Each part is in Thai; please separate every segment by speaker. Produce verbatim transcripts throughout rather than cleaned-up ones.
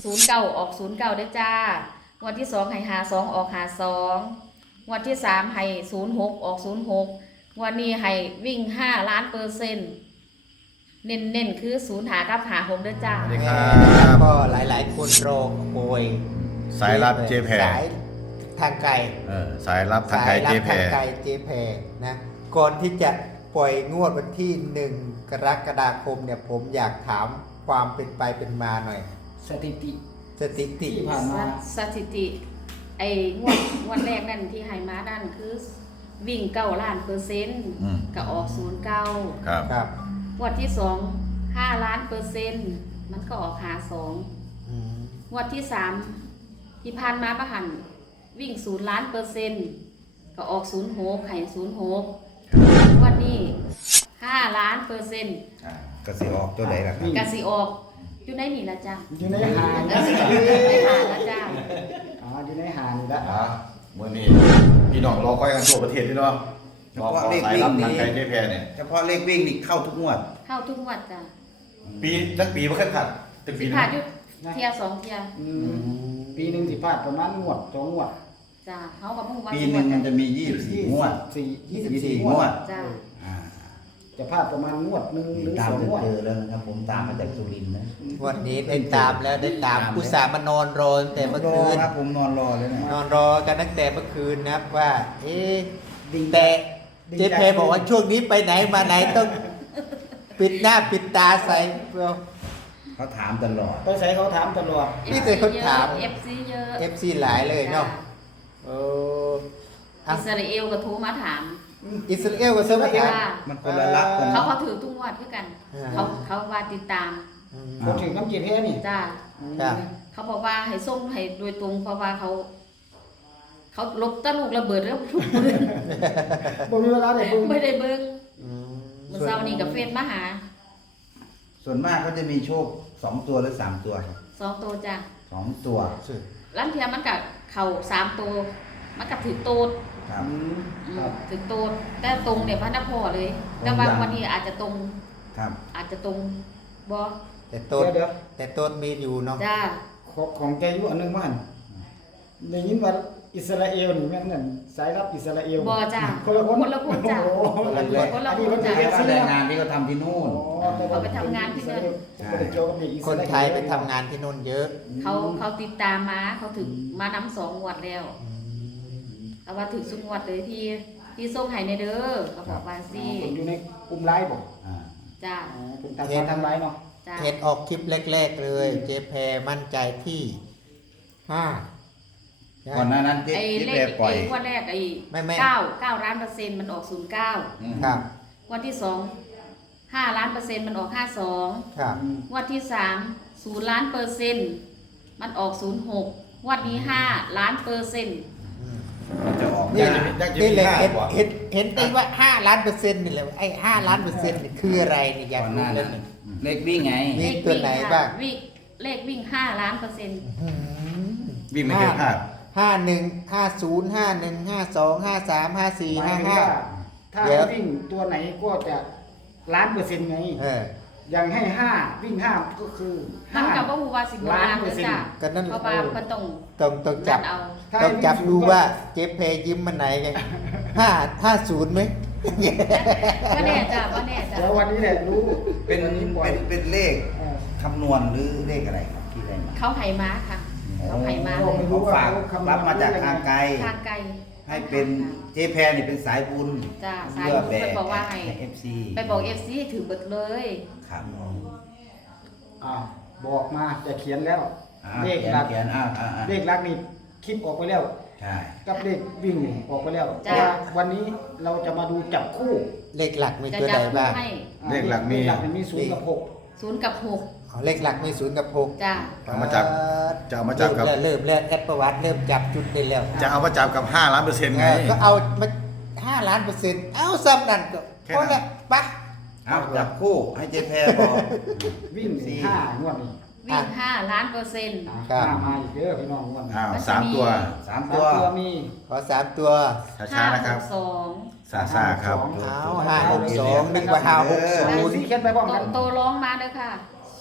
Speaker 1: ศูนย์เก้าออกศูนย์เก้าได้จ้างวดที่สองให้หาสองออกหาสองงวดที่สามให้ศูนย์หกออกศูนย์หกวันนี้ให้วิ่งห้าล้านเปอร์เซ็นต์เน้นเน้นคือศูนย์หากับหาหกได้จ้า
Speaker 2: สวัสดีครับ
Speaker 3: ก็หลายๆ คนรอคอย
Speaker 2: สายลับเจแพร
Speaker 3: สายทางไกล
Speaker 2: เออสายลับทางไกลเจแพร
Speaker 3: สายลับทางไกลเจแพรนะก่อนที่จะปล่อยงวดวันที่หนึ่งกรกฎาคมเนี่ยผมอยากถามความเป็นไปเป็นมาหน่อย
Speaker 4: สถิติ
Speaker 3: สถิติ
Speaker 4: ที่ผ่านมา
Speaker 1: สถิติไอ้งวดงวดแรกนั่นที่ให้มาด้านคือวิ่งเก้าล้านเปอร์เซ็นต์ก็ออกศูนย์เก้า
Speaker 2: ครับ
Speaker 3: ครับ
Speaker 1: งวดที่สองห้าล้านเปอร์เซ็นต์มันก็ออกหาสอง
Speaker 3: อืม
Speaker 1: งวดที่สามที่ผ่านมาประหันวิ่งศูนย์ล้านเปอร์เซ็นต์ก็ออกศูนย์หกไข่ศูนย์หกวันนี้ห้าล้านเปอร์เซ็นต์
Speaker 2: อ่าก็สิออกตัวไหนล่ะครับ
Speaker 1: กสิออกอยู่ในนี่ละจ้า
Speaker 4: อยู่ในหาง
Speaker 1: ไม่ผ่านละจ้า
Speaker 4: อ๋ออยู่ในหางนี่ละ
Speaker 2: อ่ามื้อนี้พี่น้องรอคอยกันทั่วประเทศพี่น้องรอคอยสายลับทางไกลเจแพรเนี่ย
Speaker 5: เฉพาะเลขวิ่งนี่เข้าทุกงวด
Speaker 1: เข้าทุกงวดจ้า
Speaker 2: ปีทั้งปีบ่เคยขาดถึงปี
Speaker 1: สิ
Speaker 2: นึ
Speaker 1: ผ่าง นอยู่เทียสองเทีย
Speaker 4: อืมปีหนึ่งสิพลาดประมาณงวดสองงวด
Speaker 1: จ้าเขากับพวกว่า
Speaker 5: ปีหนึ่งมันจะมียี่สิบสี่งวด
Speaker 4: สี่ยี่สิบ
Speaker 5: ยี่สิบ
Speaker 4: สี่
Speaker 5: สี่
Speaker 4: ง
Speaker 5: ง
Speaker 4: ว
Speaker 5: ว
Speaker 4: ด
Speaker 5: ด
Speaker 1: จ้า
Speaker 5: อ่า
Speaker 4: จะพลาดประมาณงวดหนึ่งหรือ
Speaker 5: ตา
Speaker 4: ส
Speaker 5: ม
Speaker 4: อง
Speaker 5: จน
Speaker 4: งวด
Speaker 5: เจอแล้วนะครับผมตามมาจากสุรินทร์นะ
Speaker 3: วันนี้ได้ตามแล้วได้ตามอุตส่าห์มานอนรอตั้งแต่เมื่อคืน
Speaker 5: ครับผมนอนรอเลยเนี่ย
Speaker 3: นอนรอกันตั้งแต่เมื่อคืนนะครับว่า เอ๊ะ
Speaker 4: ดิ่ง
Speaker 3: แต่
Speaker 4: ดิ่ง
Speaker 3: เจแพรบอกว่าช่วงนี้ไปไหนมาไหนต้องปิดหน้าปิดตาใส่เพื่อ
Speaker 5: เขาถามตลอด
Speaker 4: ไปใส่เขาถามตลอด
Speaker 3: นี่แต่คนถาม
Speaker 1: เอฟซีเยอะ
Speaker 3: เอฟซีหลายเลยเนาะโอ้อ่ะ
Speaker 1: อิสราเอลก็โทรมาถาม
Speaker 3: อิสราเอลกับเซอร์เบีย
Speaker 1: ว่า
Speaker 5: มันคนละรับกัน
Speaker 1: เขาเขาถือทุกงวดคือกัน
Speaker 3: อ่า
Speaker 1: เขาเขาว่าติดตาม
Speaker 3: อืม
Speaker 4: คนถึงน้ำเกียรติแท้นี่
Speaker 1: จ้า
Speaker 3: ครับ
Speaker 1: เขาบอกว่าให้ส่งให้โดยตรงเพราะว่าเขา เขาลบตะลูกระเบิดแล้วทุกมือ
Speaker 4: บ่มีเวลาได้เบิ่ง
Speaker 1: ไม่ได้เบิ้ง
Speaker 3: อืม
Speaker 1: เมื่อเช้านี้กับเฟซมาหา
Speaker 5: ส่วนมากเขาจะมีโชคสองตัวหรือสามตัวครับ
Speaker 1: สองตัวจ้ะ
Speaker 5: สองตัว
Speaker 3: สุด
Speaker 1: ร้านเทียมันกับเข่าสามตัว มันกับถือโตด
Speaker 5: ครับ
Speaker 4: อืม
Speaker 1: อืม
Speaker 4: ครับ
Speaker 1: ถือโตดแต่ตรงเนี่ยพันธพอเลย แต่ว่าวันนี้อาจจะตรง
Speaker 5: ครับ
Speaker 1: อาจจะตรงบอ
Speaker 3: แต่ต้น
Speaker 4: เดี๋ยว
Speaker 3: แต่ต้นมีอยู่เนาะ
Speaker 1: จ้า
Speaker 4: ๆของของแกอยู่อันหนึงว่าหั่นได้ยินว่าอิสราเอลนี่แม่นนั่นสายรับอิสราเอล
Speaker 1: บอจ้า
Speaker 4: คนละคน
Speaker 1: คนละคนจ้ะ
Speaker 4: โอ้โห
Speaker 1: คนละคนคนละคนจ้ะ
Speaker 5: แค่ว่าแรงงานที่เขาทำที่นู่น
Speaker 1: เขาไปทำงานที่นั่น
Speaker 4: เขาไปเจอกับเด็กอิส
Speaker 3: คน
Speaker 4: ราเอล
Speaker 3: ไทยไปทำงานที่นู่นเยอะ
Speaker 1: เขาเขาติดตามมาเขาถึงมานำสองงวดแล้วเอาว่าถึงสุงวดเลยที่ที่ส่งให้ในเด้อเขาบอกว่าสิ
Speaker 4: ผมอยู่ในกลุ่มไลน์บอก
Speaker 5: อ่า
Speaker 1: จ้า
Speaker 4: อ๋อเป็นทางการทางไลน์เนาะ
Speaker 1: จ้า
Speaker 3: เห็นออกคลิปแรก ๆ เลย เจแพรมั่นใจที่ห้า
Speaker 5: ก่อนหน้านั้นที่
Speaker 1: ไอ้
Speaker 5: ที่
Speaker 1: เล
Speaker 5: แพร
Speaker 1: ข
Speaker 5: ปล่อย
Speaker 1: ไอ้งวดแรกไอ้
Speaker 3: ไม่ไม่
Speaker 1: เก้าเก้าล้านเปอร์เซ็นต์มันออกศูนย์เก้า
Speaker 5: อืม
Speaker 3: ครับ
Speaker 1: งวันที่สองห้าล้านเปอร์เซ็นต์มันออกห้าสอง
Speaker 3: ครับ
Speaker 1: งวันที่สามศูนย์ล้านเปอร์เซ็นต์มันออกศูนย์หกงวันนี้ห้าล้านเปอร์เซ็นต์
Speaker 3: อืม
Speaker 5: มันจะออก
Speaker 3: นี่
Speaker 5: ยาก
Speaker 3: นี่เลยเห็นเห็นเห็นติว่าห้าล้านเปอร์เซ็นต์นี่แหละไอ้ห้าล้านเปอร์เซ็นต์นี่คืออะไรนี่อยาก
Speaker 5: ก่อนห
Speaker 3: รู้
Speaker 5: น้า
Speaker 3: เรื่
Speaker 5: นั้
Speaker 3: อน งนี้
Speaker 5: เลขวิ่งไง
Speaker 3: มีตัวไหนบ้าง
Speaker 1: วิ่งเลขวิ่งห้าล้านเปอร์เซ็นต์
Speaker 2: วิ่งไม่เคยพลาด
Speaker 3: ห้าหนึ่งห้าศูนย์ห้าหนึ่งห้าสองห้าสามห้าสี่
Speaker 4: หมา
Speaker 3: ห้าย
Speaker 4: ถึง
Speaker 3: ห้า
Speaker 4: ว่าถ้า
Speaker 3: เดี๋ยว
Speaker 4: วิ่งตัวไหนก็จะล้านเปอร์เซ็นต์ไง
Speaker 3: เออ
Speaker 4: อย่างให้ห้าวิ่งห้าก็คือ
Speaker 1: มั
Speaker 4: ห้าน
Speaker 1: กับว่าฮูวาสิบล้านเปอร์เซ็นต์
Speaker 3: ก็นั่น
Speaker 1: เพราะว่าเพิ่นต้อง
Speaker 3: ต้องต้องจับ
Speaker 1: นั่นเอา
Speaker 3: ต้องจับดูว่าเจ๊เพยิ้มมันไหนไงห้าห้าศูนย์ไหม
Speaker 1: ก็แน่จ้ะก็แน่จ้ะ
Speaker 4: แล้ววันนี้แหละรู้
Speaker 5: เป็น
Speaker 4: วันนี้ปล่อย
Speaker 5: เป็นเป็นเลข
Speaker 4: เออ
Speaker 5: คำนวณหรือเลขอะไรครับที่ได้มา
Speaker 1: เขาไหมาค่ะ เขาไหมา
Speaker 4: โอ้
Speaker 1: เลย
Speaker 4: โห
Speaker 5: เขาฝากรับมาจากทางไกล
Speaker 1: ทางไกล
Speaker 5: ให้เป็นเจแพรนี่เป็นสายบุญ
Speaker 1: จ้ะสาย
Speaker 5: เพื่อ
Speaker 1: บุญ
Speaker 5: แบ
Speaker 1: เพิ่นบอกว่าให้
Speaker 5: เอฟซี
Speaker 1: ไปบอก เอฟ ซี ถือเบิดเลย
Speaker 5: ครับ
Speaker 4: อ้าวบอกมาจะเขียนแล้ว
Speaker 5: อ่า
Speaker 4: เลข
Speaker 5: เขีย
Speaker 4: ห
Speaker 5: น
Speaker 4: ลัก
Speaker 5: เขียนอ่าอ่าอ่า
Speaker 4: เลขหลักนี่คลิปออกไปแล้ว
Speaker 5: ใช่
Speaker 4: กับเลขวิ่งนี่ออกไปแล้ว
Speaker 1: จ้ะ
Speaker 4: แต่วันนี้เราจะมาดูจับคู่
Speaker 3: เลขหลักมี
Speaker 1: จะ
Speaker 3: ตัว
Speaker 1: จั
Speaker 3: ใด
Speaker 1: บคู่
Speaker 3: บ้าง
Speaker 1: ให้
Speaker 4: อ่า
Speaker 2: เลขหลักมี
Speaker 4: เลขหลักนี่มีศูนย์กับหก
Speaker 1: ศูนย์กับหก
Speaker 3: อ๋อเลขหลักมีศูนย์กับหก
Speaker 1: จ้ะ
Speaker 2: เอามาจับ จะเอามาจับกับ
Speaker 3: เริ่มแล้วเริ่มแล้วแอดประวัติเริ่มจับจุดได้แล้ว
Speaker 2: จะเอามาจับกับห้าล้านเปอร์เซ็นต์ไง
Speaker 3: เออก็เอามาห้าล้านเปอร์เซ็นต์เอาซ้ำนั่นก็
Speaker 2: แค่
Speaker 3: พอ
Speaker 2: นั้น
Speaker 3: ละปะ
Speaker 5: เอาจับคู่ให้เจแพรบอก
Speaker 4: วิ่ง
Speaker 5: สี่
Speaker 4: ห้างวดนี้
Speaker 1: วิ่งห้าล้านเปอร์เซ็นต์
Speaker 4: อ่ะ
Speaker 3: ครับ
Speaker 4: ห้ามาอีกเด้อพี่น้องงวดนี้
Speaker 2: อ้าว
Speaker 1: มันจะ
Speaker 2: สามตัว
Speaker 1: มี
Speaker 5: สาม
Speaker 4: สาม
Speaker 5: ตัว
Speaker 4: ตัวมี
Speaker 3: ขอสามตัว
Speaker 2: ช้าๆนะครับ
Speaker 1: สอง
Speaker 2: ซาซาครับ
Speaker 3: เอาห้าหกสองนึกว่าห้าหกศู
Speaker 4: ดู
Speaker 3: นย์
Speaker 4: สิเขียนไปพร้อม
Speaker 1: โต
Speaker 4: กัน
Speaker 1: โตร้องมาเลยค่ะ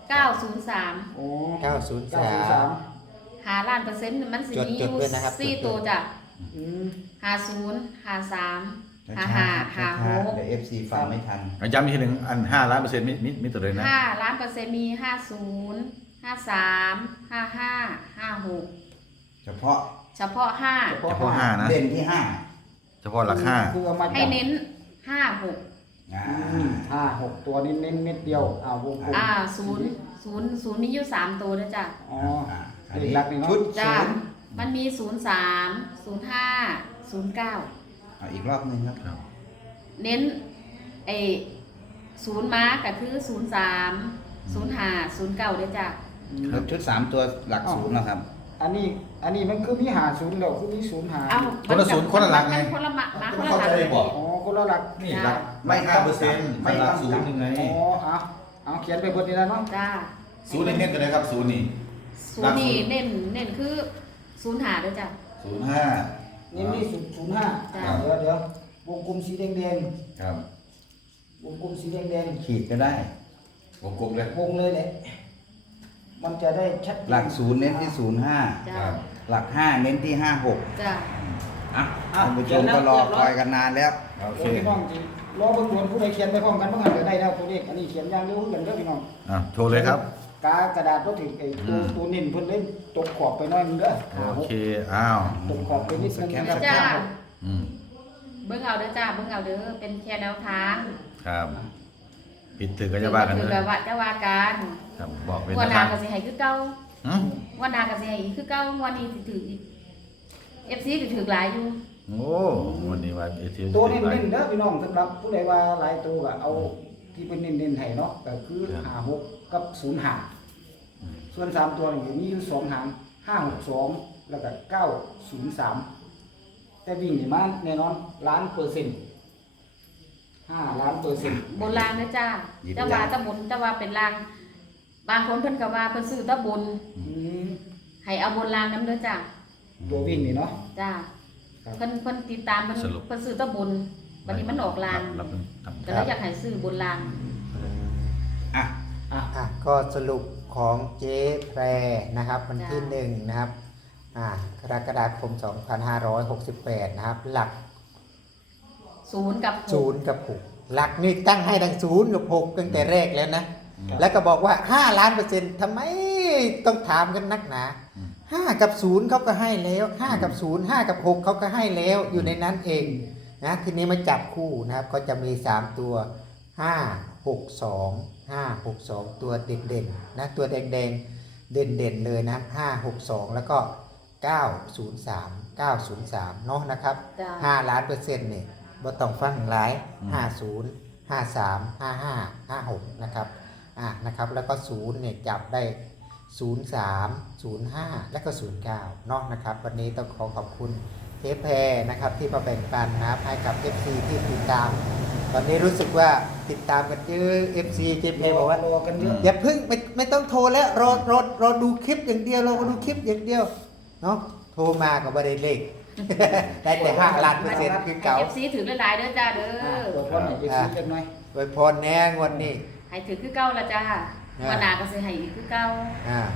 Speaker 1: เก้าศูนย์สาม
Speaker 4: โอ้
Speaker 3: เก้าศูนย์สาม
Speaker 4: เก้าศูนย์สาม
Speaker 1: หาล้านเปอร์เซ็นต์มันสิมีอ
Speaker 3: จด
Speaker 1: ยู่
Speaker 3: ๆด้วยนะครับ
Speaker 1: สี่
Speaker 3: จดๆ
Speaker 1: ตัวจ้ะ
Speaker 4: อืม
Speaker 1: หาศูนย์หาสามหา
Speaker 5: ช้า
Speaker 1: ห้า
Speaker 5: ๆ
Speaker 1: หาห
Speaker 5: ช้าๆ
Speaker 1: ก
Speaker 5: เดี๋ยวเอฟซีฟังไม่ทัน
Speaker 2: ย้ำอีกทีหนึ่งอันห้าล้านเปอร์เซ็นต์มิมิมิตัวเลยนะ
Speaker 1: ห้าล้านเปอร์เซ็นต์มีห้าศูนย์ห้าสามห้าห้าห้าหก
Speaker 5: เฉพาะ
Speaker 1: เฉพาะห้า
Speaker 2: เฉพาะห้านะ
Speaker 5: เด่นที่ห้า
Speaker 2: เฉพาะราคา
Speaker 4: คือเอามา
Speaker 1: ให้
Speaker 4: จับ
Speaker 1: เน้นห้าหก
Speaker 5: อ่า
Speaker 4: อืมห้าหกตัวนี้เน้นเม็ดเดียวอ่าวงกลม
Speaker 1: อ่าศูนย์ศูนย์ศูนย์มีอยู่สามตัวนะจ้ะ
Speaker 4: อ๋อ
Speaker 5: อ่าอัน
Speaker 4: เด็
Speaker 5: นี้
Speaker 4: กรักนี่เนาะ
Speaker 5: ชุด
Speaker 1: จ้ะ
Speaker 5: ศูนย์
Speaker 1: มันมีศูนย์สามศูนย์ห้าศูนย์เก้า
Speaker 5: เอาอีกรอบหนึ่งครับ
Speaker 2: ครับ
Speaker 1: เน้นไอศูนย์มาร์กก็คือศูนย์สามศูนย์ห้าศูนย์เก้าด้วยจ้ะ
Speaker 5: แล้วชุดสามตัวหลักศูนย์นะครับ
Speaker 4: อันนี้อันนี้มันคือมีหาศูนย์แล้วคือมีศูนย์หา
Speaker 1: เอ้า
Speaker 2: คนละศูนย์คนละหลักไง
Speaker 1: มันคนละมามาคนละ
Speaker 2: เข้า
Speaker 1: หลัก
Speaker 2: ใจบอก
Speaker 4: อ๋อคนละหลัก
Speaker 2: นี่หลัก
Speaker 5: ไม่
Speaker 2: ไม่
Speaker 5: ต้
Speaker 2: ห้า
Speaker 5: อง
Speaker 2: เปอร์เซ็นต์
Speaker 5: ไม่
Speaker 2: ไม่
Speaker 5: ต้
Speaker 2: หลั
Speaker 5: อง
Speaker 2: กศูนย์ยังไง
Speaker 4: อ๋อเอาเอาเขียนไปบนนี้แล้วเนาะ
Speaker 1: จ้า
Speaker 2: ศูนย์เน้นๆกันเลยครับศูนย์นี่
Speaker 1: ศูนย์นี่เน้นเน้นคือศูนย์หาด้วยจ้ะ
Speaker 2: ศูนย์ห้า
Speaker 4: นี่นี่ศูนย์ศูนย์ห้า
Speaker 1: จ้ะ
Speaker 4: เดี๋ยวเดี๋ยววงกลมสีแดงแดง
Speaker 2: ครับ
Speaker 4: ๆวงกลมสีแดงแดง
Speaker 5: ขีดก็ได้
Speaker 2: วงกลมเลย
Speaker 4: ๆวงเลยแหละมันจะได้ชัดเจน
Speaker 5: หลักศูนย์เน้นที่ศูนย์ห้า
Speaker 1: จ้า
Speaker 2: ครับ
Speaker 5: หลักห้าเน้นที่ห้าหก
Speaker 1: จ้า
Speaker 5: อ่ะท่านผู้ชมก็รอคอยกันนานแล้ว
Speaker 2: โอ
Speaker 4: โอ
Speaker 2: เค
Speaker 4: เคพี่น้องจริงรอเบิ่งดวนผู้ใดเขียนไปพร้อมกันเมื่อไงจะได้แล้วตัวเลขอันนี้เขียนอย่างเร็วกันเด้อพี่น้อง
Speaker 2: อ่ะโชว์เลยครับ
Speaker 4: กากระดาษก็ถึงไอ้ตัว
Speaker 2: อืม
Speaker 4: ตัวนิ่นเพิ่นเล่นตกขอบไปหน่อยนึงเด้อ
Speaker 2: โอเคอ้าว
Speaker 4: ตกขอบไปนิดนึงนะครับ
Speaker 1: จ้า
Speaker 2: อืม
Speaker 1: เบิ่งเอาเด้อจ้าเบิ่งเอาเด้อเป็นแค่แนวทาง
Speaker 2: ครับผิดถือก็จะว่ากัน
Speaker 1: ถื
Speaker 2: เล
Speaker 1: อย แบบว่าจะว่ากัน
Speaker 2: ครับบอกเป็น
Speaker 1: งวันห
Speaker 2: นะค
Speaker 1: น้า
Speaker 2: รับ
Speaker 1: ก็สิให้คือเก่า
Speaker 2: หืม
Speaker 1: งวันหน้าก็สิให้อีกคือเก่างวันนี้สิถืออีก เอฟ ซี สิถือหลายอยู่
Speaker 2: โอ้วันนี้ว่าเอที
Speaker 4: ตัวเน้นๆเด้อพี่น้องสำหรับผู้ใดว่าหลายตัวก็เอาที่เป็นเน้นๆให้เนาะก็คือห้าหกกับศูนย์ห้าส่วนสามตัวนี่มีอยู่สองหางห้าหกสองแล้วก็เก้าศูนย์สามแต่วิ่งนี่มาแน่นอนล้านเปอร์เซ็นต์ห้าล้านเปอร์เซ็นต์
Speaker 1: บนรางนะจ้า
Speaker 5: หยิบ
Speaker 1: จะว่าแตะบนจะว่าเป็นราง บางคนเพิ่นก็ว่าเพิ่นซื้อแตะบน
Speaker 4: อืม
Speaker 1: ให้เอาบนรางนำเด้อจ้า
Speaker 4: ตัววิ่งนี่เนาะ
Speaker 1: จ้า
Speaker 4: ครับ
Speaker 1: เพิ่นเพิ่นติดตามเพิ่นเพิ่นซื้อแตะบนวันนี้มันออกราง
Speaker 2: รับรับ
Speaker 1: ก็เลยอยากให้ซื้อบนราง
Speaker 5: อ่ะ
Speaker 4: อ่ะ
Speaker 3: อ่ะก็สรุปของเจ๊แพรนะครับวันที่
Speaker 1: จ้ะ
Speaker 3: หนึ่งนะครับอ่ากรกฎาคม สองพันห้าร้อยหกสิบแปด นะครับ หลัก
Speaker 1: ศูนย์กับห
Speaker 3: ศู
Speaker 1: ก
Speaker 3: นย์กับหกหลักนี่ตั้งให้ทั้งศูนย์กับหกตั้งแต่แรกแล้วนะ แล้วก็บอกว่าห้าล้านเปอร์เซ็นต์ทำไมต้องถามกันนักหนาห้ากับศูนย์เขาก็ให้แล้วห้ากับศูนย์ห้ากับหกเขาก็ให้แล้วอยู่ในนั้นเองนะทีนี้มาจับคู่นะครับก็จะมีสามตัวห้าหกสองห้าหกสองตัวเด่นๆนะตัวแดงๆเด่นๆเลยนะห้าหกสองแล้วก็เก้าศูนย์สามเก้าศูนย์สามเนาะนะครับ
Speaker 1: จ้า
Speaker 3: ห้าล้านเปอร์เซ็นต์เนี่ยบ่ต้องฟังหลายห้าศูนย์ห้าสามห้าห้าห้าหกนะครับอ่ะนะครับแล้วก็ศูนย์เนี่ยจับได้ศูนย์สามศูนย์ห้าแล้วก็ศูนย์เก้าเนาะนะครับวันนี้ต้องขอขอบคุณเทปแพรนะครับที่มาแบ่งปันนะครับให้กับ เอฟ ซี ที่ติดตามตอนนี้รู้สึกว่าติดตามกันเยอะ เอฟ ซี เจเพบอกว่า
Speaker 4: รอกันเยอะ
Speaker 3: อย่าเพิ่งไม่ไม่ต้องโทรแล้วรอรอรอดูคลิปอย่างเดียวรอดูคลิปอย่างเดียวเนาะโทรมาก็ไม่ได้เลข ได้แต่ห้าล้านเปอร์เซ็นต์คือเก่า
Speaker 1: เอฟซีถือหลายๆเด้อจ้าเด้
Speaker 4: อ่ะ
Speaker 1: อ
Speaker 4: เปิดวันไหนเอฟซีเล็กน้อย
Speaker 3: ไว้พรแน่งวดนี้
Speaker 1: ให้ถือคือเก่าละจ้า
Speaker 3: อ่า
Speaker 1: วันหน้าก็สิให้อีกคือเก่า
Speaker 3: อ่าก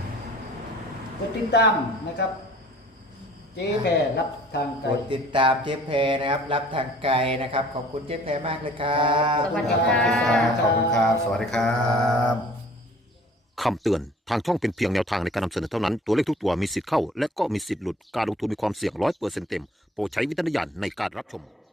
Speaker 4: ดติดตามนะครับ เจ๊แพรรับทางไก
Speaker 3: ก
Speaker 4: ล
Speaker 3: ดติดตามเจ๊แพรนะครับ รับทางไกลนะครับ ขอบคุณเจ๊แพรมากเลยครับ
Speaker 1: สวัสดีค่ะ
Speaker 2: ขอบคุณครับ สวัสดีครับ
Speaker 6: คำเตือน ทางช่องเป็นเพียงแนวทางในการนำเสนอเท่านั้น ตัวเลขทุกตัวมีสิทธิ์เข้า และก็มีสิทธิ์หลุด การลงทุนมีความเสี่ยงร้อยเปอร์เซ็นต์เต็ม โปรดใช้วิจารณญาณในการรับชม